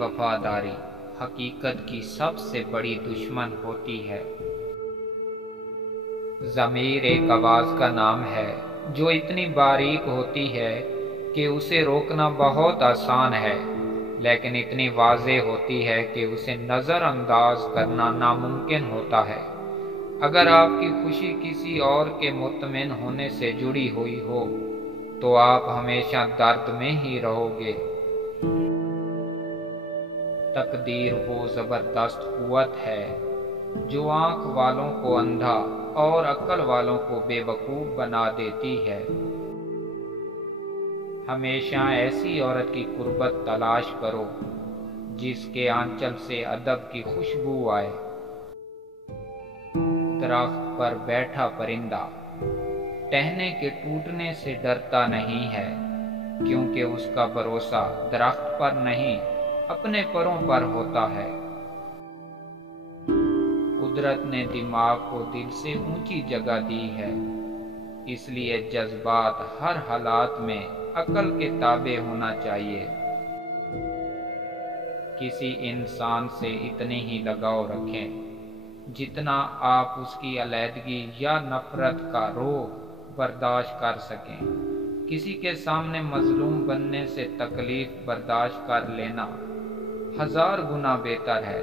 वफादारी हकीकत की सबसे बड़ी दुश्मन होती है। ज़मीर एक आवाज़ का नाम है जो इतनी बारीक होती है कि उसे रोकना बहुत आसान है, लेकिन इतनी वाज़ेह होती है कि उसे नज़रअंदाज करना नामुमकिन होता है। अगर आपकी खुशी किसी और के मुतमिन होने से जुड़ी हुई हो तो आप हमेशा दर्द में ही रहोगे। तकदीर वो ज़बरदस्त कुव्वत है जो आँख वालों को अंधा और अक्ल वालों को बेवकूफ़ बना देती है। हमेशा ऐसी औरत की कुर्बत तलाश करो जिसके आंचल से अदब की खुशबू आए। दरख्त पर बैठा परिंदा टहने के टूटने से डरता नहीं है, क्योंकि उसका भरोसा दरख्त पर नहीं अपने परों पर होता है। कुदरत ने दिमाग को दिल से ऊंची जगह दी है, इसलिए जज्बात हर हालात में अक्ल के ताबे होना चाहिए। किसी इंसान से इतनी ही लगाव रखें जितना आप उसकी अलैदगी या नफरत का रोग बर्दाश्त कर सकें। किसी के सामने मजलूम बनने से तकलीफ बर्दाश्त कर लेना 1000 गुना बेहतर है,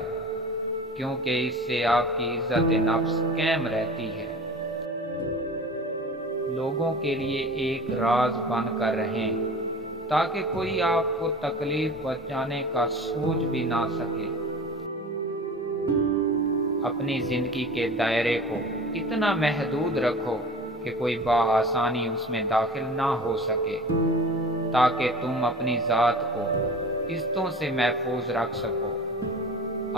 क्योंकि इससे आपकी इज्जत नफ्स कायम रहती है। लोगों के लिए एक राज बनकर रहें ताकि कोई आपको तकलीफ पहुंचाने का सोच भी ना सके। अपनी जिंदगी के दायरे को इतना महदूद रखो कि कोई बआसानी उसमें दाखिल ना हो सके, ताकि तुम अपनी ज़ात को इज्जतों से महफूज रख सको।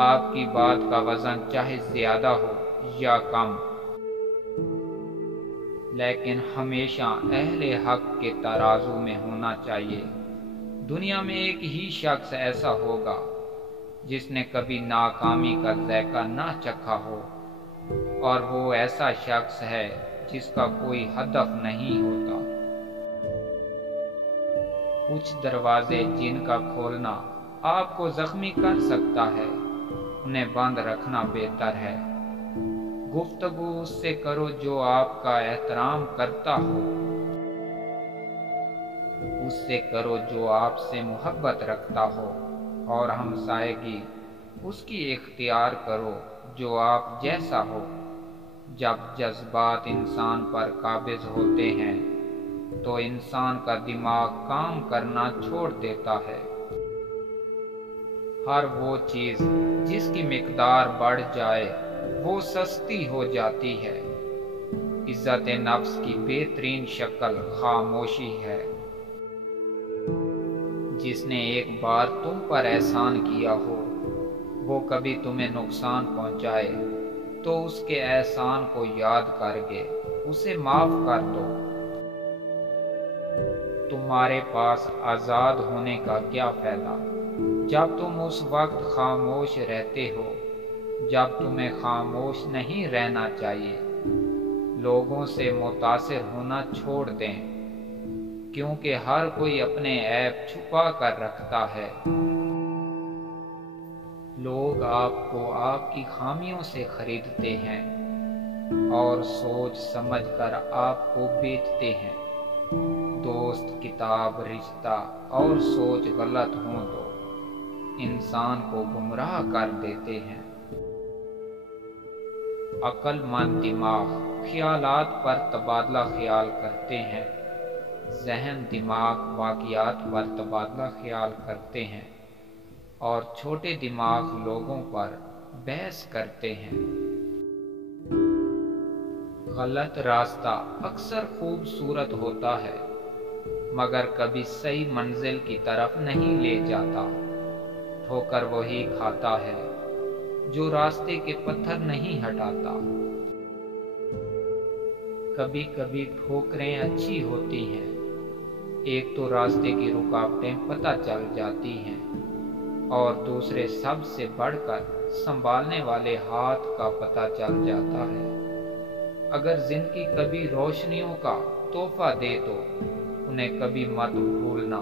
आपकी बात का वज़न चाहे ज़्यादा हो या कम, लेकिन हमेशा अहले हक के तराजू में होना चाहिए। दुनिया में एक ही शख्स ऐसा होगा जिसने कभी नाकामी का ज़ायका ना चखा हो, और वो ऐसा शख्स है जिसका कोई हदफ नहीं होता। कुछ दरवाजे जिनका खोलना आपको जख्मी कर सकता है, उन्हें बंद रखना बेहतर है। गुफ्तगू उससे करो जो आपका एहतराम करता हो, उससे करो जो आपसे मोहब्बत रखता हो, और हमसायगी उसकी इख्तियार करो जो आप जैसा हो। जब जज्बात इंसान पर काबिज होते हैं तो इंसान का दिमाग काम करना छोड़ देता है। हर वो चीज़ जिसकी मिकदार बढ़ जाए वो सस्ती हो जाती है। इज्जत नफ्स की बेहतरीन शक्ल खामोशी है। जिसने एक बार तुम पर एहसान किया हो वो कभी तुम्हें नुकसान पहुंचाए तो उसके एहसान को याद करके उसे माफ कर दो। तुम्हारे पास आज़ाद होने का क्या फ़ायदा जब तुम उस वक्त खामोश रहते हो जब तुम्हें खामोश नहीं रहना चाहिए। लोगों से मुतासिर होना छोड़ दें, क्योंकि हर कोई अपने ऐब छुपा कर रखता है। लोग आपको आपकी खामियों से खरीदते हैं और सोच समझकर आपको बेचते हैं। दोस्त, किताब, रिश्ता और सोच गलत हों तो इंसान को गुमराह कर देते हैं। अक्लमंद दिमाग ख्यालात पर तबादला ख्याल करते हैं, ज़हन दिमाग वाक़ियात पर तबादला ख्याल करते हैं, और छोटे दिमाग लोगों पर बहस करते हैं। गलत रास्ता अक्सर खूबसूरत होता है मगर कभी सही मंजिल की तरफ नहीं ले जाता। ठोकर वही खाता है जो रास्ते के पत्थर नहीं हटाता। कभी कभी ठोकरें अच्छी होती हैं, एक तो रास्ते की रुकावटें पता चल जाती हैं और दूसरे सबसे बढ़कर संभालने वाले हाथ का पता चल जाता है। अगर जिंदगी कभी रोशनियों का तोहफा दे तो उन्हें कभी मत भूलना।